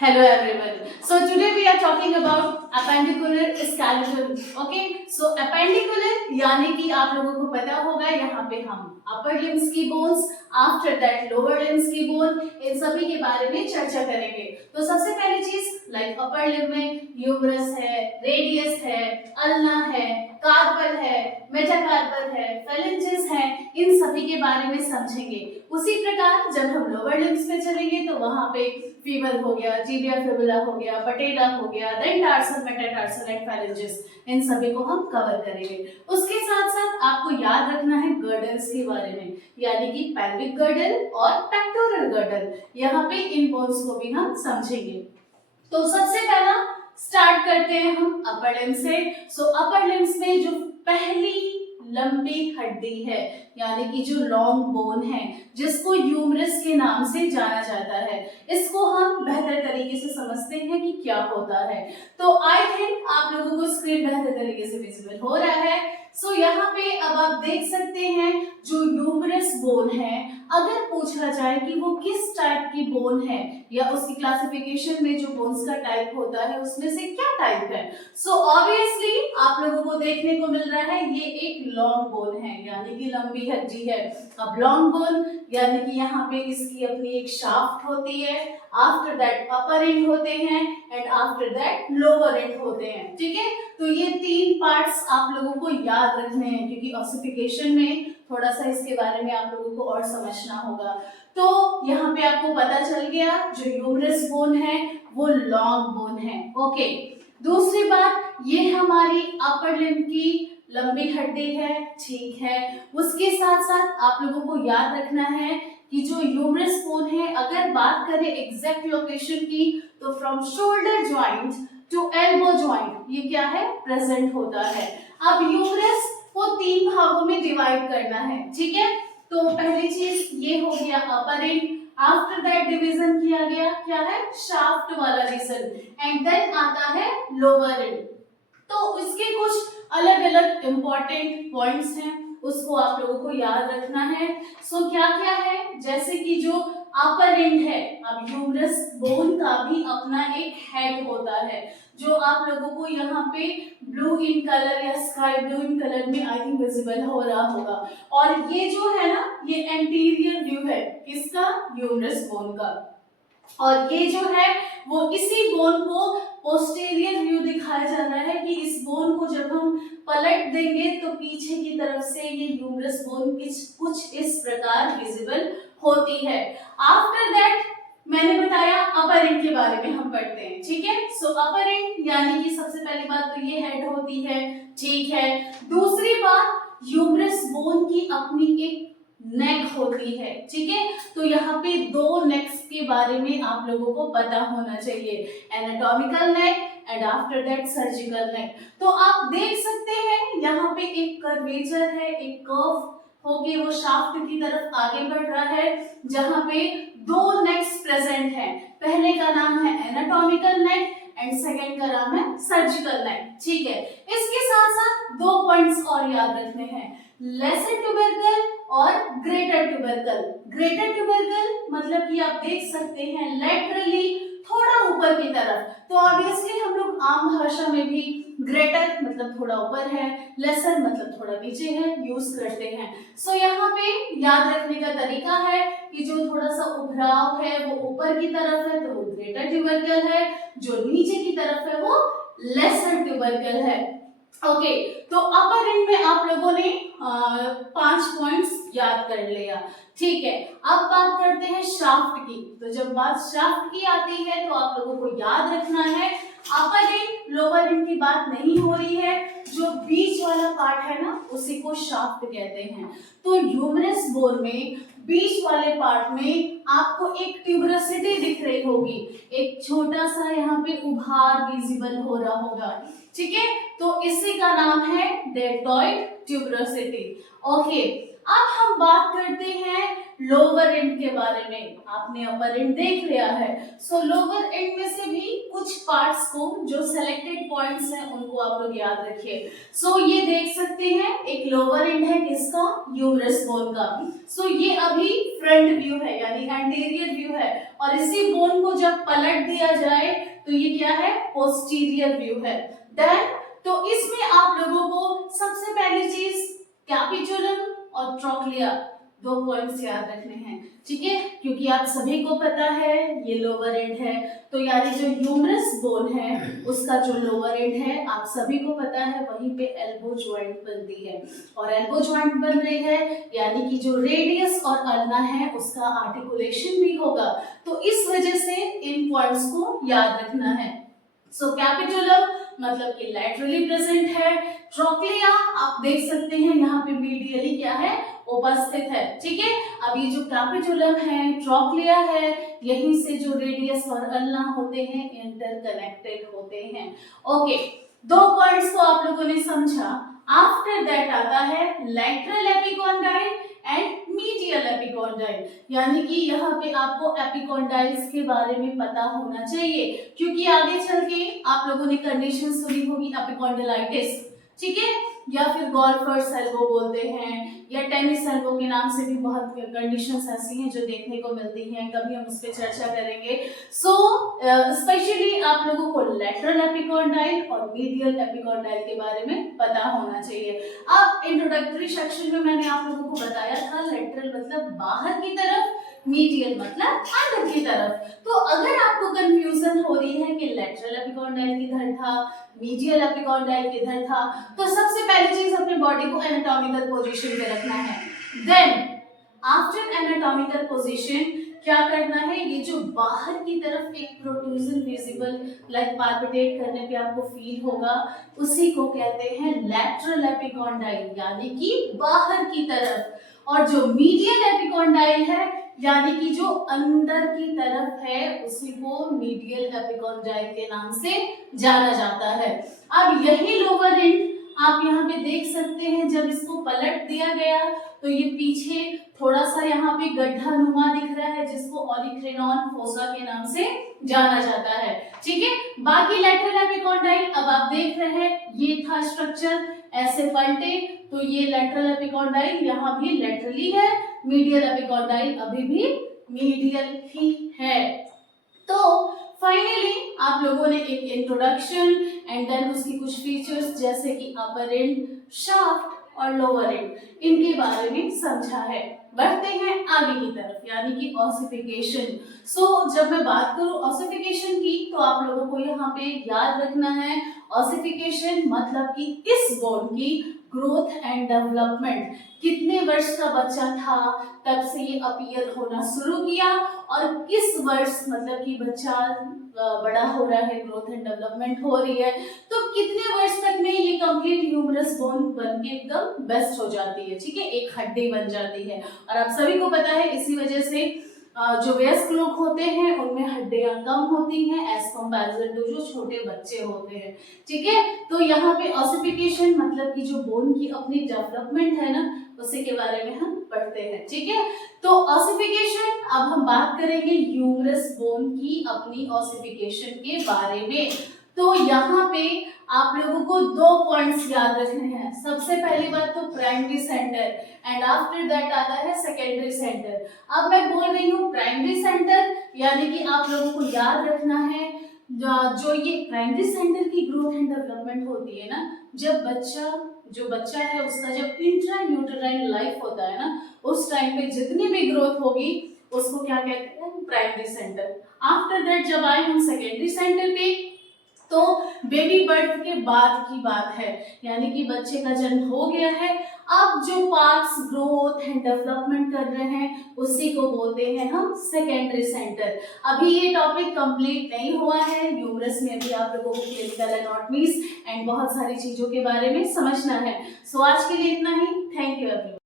Hello everyone. So today we are talking about appendicular skeleton. Okay. So appendicular यानी कि आप लोगों को पता होगा यहाँ पे हम upper limbs की bones, after that lower limbs की bone, इन सभी के बारे में चर्चा करेंगे. तो सबसे पहली चीज like upper limb में ह्यूमरस है, रेडियस है, अल्ना है, कार्पल है, मेटाकार्पल है, फेलेंजेस है, इन सभी के बारे में समझेंगे. उसी प्रकार जब हम लोअर लिम्स पे चलेंगे तो वहां पे फीमर हो गया, टिबिया फिबुला हो गया, पटेला हो गया, देन टार्सल, मेटाटार्सल एंड फेरेंजेस, इन सभी को हम कवर करेंगे. उसके साथ साथ आपको याद रखना है गर्डल्स के बारे में, यानी कि पेल्विक गर्डल और पेक्टोरल गर्डल. यहाँ पे इन बोन्स को भी हम समझेंगे. तो सबसे पहला स्टार्ट करते हैं हम अपर लिम्स से. सो अपर लिम्स में जो पहली लंबी हड्डी है, यानी कि जो लॉन्ग बोन है, जिसको ह्यूमरस के नाम से जाना जाता है, इसको हम बेहतर तरीके से समझते हैं कि क्या होता है. तो आई थिंक आप लोगों को स्क्रीन बेहतर तरीके से विजिबल हो रहा है. सो यहाँ पे अब आप देख सकते हैं जो ह्यूमरस बोन है, अगर पूछा जाए कि वो किस टाइप की बोन है या उसकी क्लासिफिकेशन में जो बोन्स का टाइप होता है उसमें से क्या टाइप है, सो ऑब्वियसली आप लोगों को देखने को मिल रहा है ये एक लॉन्ग बोन है, यानी कि लंबी हड्डी है. अब लॉन्ग बोन यानी कि यहाँ पे इसकी अपनी एक शाफ्ट होती है, आफ्टर दैट अपर एंड होते हैं and after that lower and होते हैं. ठीक है, तो ये तीन पार्ट्स आप लोगों को याद रखने हैं क्योंकि ऑसिफिकेशन में थोड़ा सा इसके बारे में आप लोगों को और समझना होगा. तो यहाँ पे आपको पता चल गया जो ह्यूमरस बोन है वो लॉन्ग बोन है. ओके, दूसरी बात, ये हमारी अपर लिम्ब की लंबी हड्डी है. ठीक है, उसके साथ साथ आप लोगों को याद रखना है कि जो ह्यूमरस बोन है, अगर बात करें एग्जैक्ट लोकेशन की, तो from shoulder joint to elbow joint ये क्या है, प्रेजेंट होता है. अब ह्यूमरस को तीन भागों में डिवाइड करना है. ठीक है, तो पहली चीज ये हो गया अपर एंड, आफ्टर दैट डिवीजन किया गया क्या है, शाफ्ट वाला रीजन, एंड देन आता है लोअर एंड. तो इसके कुछ अलग अलग इंपॉर्टेंट पॉइंट्स हैं, उसको आप लोगों को याद रखना है. सो क्या क्या है, जैसे कि जो अपर एंड है, अब ह्यूमरस बोन का भी अपना एक हेड होता है जो आप लोगों को यहाँ पे ब्लू इन कलर या स्काई ब्लू इन कलर में आई थिंक विजिबल हो रहा होगा. और ये जो है ना, ये एंटीरियर व्यू है किसका, ह्यूमरस बोन का. और ये जो है वो इसी बोन को पोस्टीरियर व्यू दिखाया जा रहा है कि इस बोन को जब हम पलट देंगे तो पीछे की तरफ से ये ह्यूमरस बोन कुछ इस प्रकार विजिबल होती है. आफ्टर दैट मैंने बताया अपर एंड के बारे में हम पढ़ते हैं. ठीक है, सो अपर एंड यानी कि सबसे पहली बात तो ये हेड होती है. ठीक है, दूसरी बात, ह्यूमरस बोन की अपनी एक नेक होती है. ठीक है, तो यहाँ पे दो नेक्स के बारे में आप लोगों को पता होना चाहिए, anatomical neck and after that surgical neck. तो आप देख सकते हैं यहाँ पे एक कर्वेचर है, एक कर्व होके वो शाफ्ट की तरफ आगे बढ़ रहा है, जहाँ पे दो नेक्स प्रेजेंट है. पहले का नाम है एनाटॉमिकल नेक एंड सेकेंड का नाम है सर्जिकल नेक. ठीक है, इसके साथ साथ दो पॉइंट्स और याद रखने हैं, लेसर ट्यूबरकल और ग्रेटर ट्यूबरकल. ग्रेटर ट्यूबरकल मतलब कि आप देख सकते हैं लेटरली थोड़ा ऊपर की तरफ, तो ऑब्वियसली हम लोग आम भाषा में भी ग्रेटर मतलब थोड़ा ऊपर है, लेसर मतलब थोड़ा नीचे है यूज करते हैं. सो यहाँ पे याद रखने का तरीका है कि जो थोड़ा सा उभराव है वो ऊपर की तरफ है तो वो ग्रेटर ट्यूबरकल है, जो नीचे की तरफ है वो लेसर ट्यूबरकल है. ओके, तो अपर एंड में आप लोगों ने 5 पॉइंट्स याद कर लिया. ठीक है, अब बात करते हैं शाफ्ट की. तो जब बात शाफ्ट की आती है तो आप लोगों को याद रखना है अपर एंड लोअर एंड की बात नहीं हो रही है, जो बीच वाला पार्ट है ना उसी को शाफ्ट कहते हैं. तो ह्यूमरस बोन में बीच वाले पार्ट में आपको एक ट्यूबरसिटी दिख रही होगी, एक छोटा सा यहाँ पे उभार विजिबल हो रहा होगा. ठीक है, तो इसी का नाम है डेल्टॉइड ट्यूबरसिटी. ओके, अब हम बात करते हैं लोअर एंड के बारे में। आपने अपर एंड देख लिया है, सो लोअर एंड में से भी कुछ पार्ट्स को, जो सेलेक्टेड पॉइंट्स हैं, उनको आप लोग याद रखिए। सो ये देख सकते हैं एक लोअर एंड है किसका, ह्यूमरस बोन का। सो ये अभी फ्रंट व्यू है यानी एंटीरियर व्यू है, और इसी बोन को जब पलट दिया जाए तो ये क्या है, पोस्टीरियर व्यू है। देन तो इसमें आप लोगों को सबसे पहली चीज कैपिटुलम और ट्रोक्लिया, दो पॉइंट्स याद रखने हैं, ठीक है, क्योंकि आप सभी को पता है ये लोअर एंड है, तो यानी जो ह्यूमरस बोन है उसका जो लोअर एंड है आप सभी को पता है, वहीं पे एल्बो जॉइंट बनती है, और एल्बो जॉइंट बन रही है यानी कि जो रेडियस और अल्ना है उसका आर्टिकुलेशन भी होगा, तो इस वजह से इन पॉइंट्स को याद रखना है। सो कैपिटुलम मतलब कि लैटरली प्रेजेंट है, ट्रोक्लिया आप देख सकते हैं यहाँ पे मीडियली क्या है, उपस्थित है, ठीक है। अब ये जो कैपिटुलम है, ट्रोक्लिया है, यहीं से जो रेडियस और अल्ना होते हैं इंटरकनेक्टेड होते हैं। ओके, दो पॉइंट्स तो आप लोगों ने समझा। आफ्टर दैट आता है lateral epicondyle and medial epicondyle, यानी कि यहाँ पे आपको एपिकॉन्डाइल्स के बारे में पता होना चाहिए, क्योंकि आगे चल के आप लोगों ने कंडीशन सुनी होगी एपिकॉन्डाइलिटिस, ठीक है, या फिर गोल्फर्स एल्बो बोलते हैं, या टेनिस एल्बो के नाम से भी बहुत कंडीशंस ऐसी हैं जो देखने को मिलती हैं, कभी हम उस पर चर्चा करेंगे। सो स्पेशली आप लोगों को लैटरल एपिकॉन्डाइल और मीडियल एपिकॉन्डाइल के बारे में पता होना चाहिए। अब इंट्रोडक्टरी सेक्शन में मैंने आप लोगों को बताया था लैटरल मतलब बाहर की तरफ, मीडियल मतलब अंदर की तरफ। तो अगर आपको कंफ्यूजन हो रही है कि लैटरल एपिकॉन्डाइल किधर था, मीडियल एपिकॉन्डाइल किधर था, तो सबसे पहली चीज अपने बॉडी को एनाटॉमिकल पोजीशन पे रखना है। देन आफ्टर एनाटॉमिकल पोजीशन क्या करना है, ये जो बाहर की तरफ एक प्रोट्रूजन विजिबल लाइक पाल्पिटेट करने पे आपको फील होगा, उसी को कहते हैं लैटरल एपिकॉन्डाइल यानी कि बाहर की तरफ, और जो मीडियल एपिकॉन्डाइल है यानी कि जो अंदर की तरफ है उसी को मीडियल एपिकॉन्डाइल के नाम से जाना जाता है। अब यही लोअर एंड आप यहाँ पे देख सकते हैं, जब इसको पलट दिया गया तो ये पीछे थोड़ा सा यहाँ पे गड्ढा नुमा दिख रहा है जिसको ओलिक्रेनॉन फोसा के नाम से जाना जाता है, ठीक है। बाकी लैटरल एपिकॉन्डाइल अब आप देख रहे हैं, ये था स्ट्रक्चर, ऐसे पलटे तो ये लैटरल एपिकॉन्डाइल यहाँ भी लैटरली है, मीडियल एपिकॉन्डाइल अभी भी मीडियल ही है। तो फाइनली आप लोगों ने एक इंट्रोडक्शन एंड देन उसकी कुछ फीचर्स जैसे कि अपर एंड, शाफ्ट और लोअर एंड, इनके बारे में समझा है। बढ़ते हैं आगे की तरफ यानी कि ऑसिफिकेशन। सो जब मैं बात करूं ऑसिफिकेशन की तो आप लोगों को यहाँ पे याद रखना है ऑसिफिकेशन मतलब कि इस बोन की ग्रोथ एंड डेवलपमेंट, कितने वर्ष का बच्चा था तब से ये अपीयर होना शुरू किया, और किस वर्ष मतलब कि बच्चा बड़ा हो रहा है, ग्रोथ एंड डेवलपमेंट हो रही है, तो कितने वर्ष तक में ये कंप्लीट ह्यूमरस बोन बन के एकदम बेस्ट हो जाती है, ठीक है, एक हड्डी बन जाती है। और आप सभी को पता है इसी वजह से जो वयस्क लोग होते हैं उनमें हड्डियां कम होती हैं एज कंपैरिजन टू जो छोटे बच्चे होते हैं, ठीक है। तो यहाँ पे ऑसिफिकेशन मतलब कि जो बोन की अपनी डेवलपमेंट है ना, उसी के बारे में हम पढ़ते हैं, ठीक है। तो ऑसिफिकेशन, अब हम बात करेंगे ह्यूमरस बोन की अपनी ऑसिफिकेशन के बारे में। तो यहाँ पे आप लोगों को दो पॉइंट्स याद रखने हैं। सबसे पहली बात तो primary centre and after that आता है सेकेंडरी सेंटर। अब मैं बोल रही हूँ प्राइमरी सेंटर यानी कि आप लोगों को याद रखना है जो ये प्राइमरी सेंटर की ग्रोथ एंड डेवलपमेंट होती है ना, जब जो बच्चा है उसका जब इंट्रा यूटेराइन लाइफ होता है ना, उस टाइम पे जितनी भी ग्रोथ होगी उसको क्या कहते हैं, प्राइमरी सेंटर। आफ्टर दैट जब आए हम सेकेंडरी सेंटर पे, तो बेबी बर्थ के बाद की बात है, यानी कि बच्चे का जन्म हो गया है, अब जो पार्ट्स ग्रोथ एंड डेवलपमेंट कर रहे हैं उसी को बोलते हैं हम सेकेंडरी सेंटर। अभी ये टॉपिक कंप्लीट नहीं हुआ है, ह्यूमरस में भी आप लोगों को क्लिनिकल एनाटॉमीज एंड बहुत सारी चीजों के बारे में समझना है। सो आज के लिए इतना ही। Thank you everyone.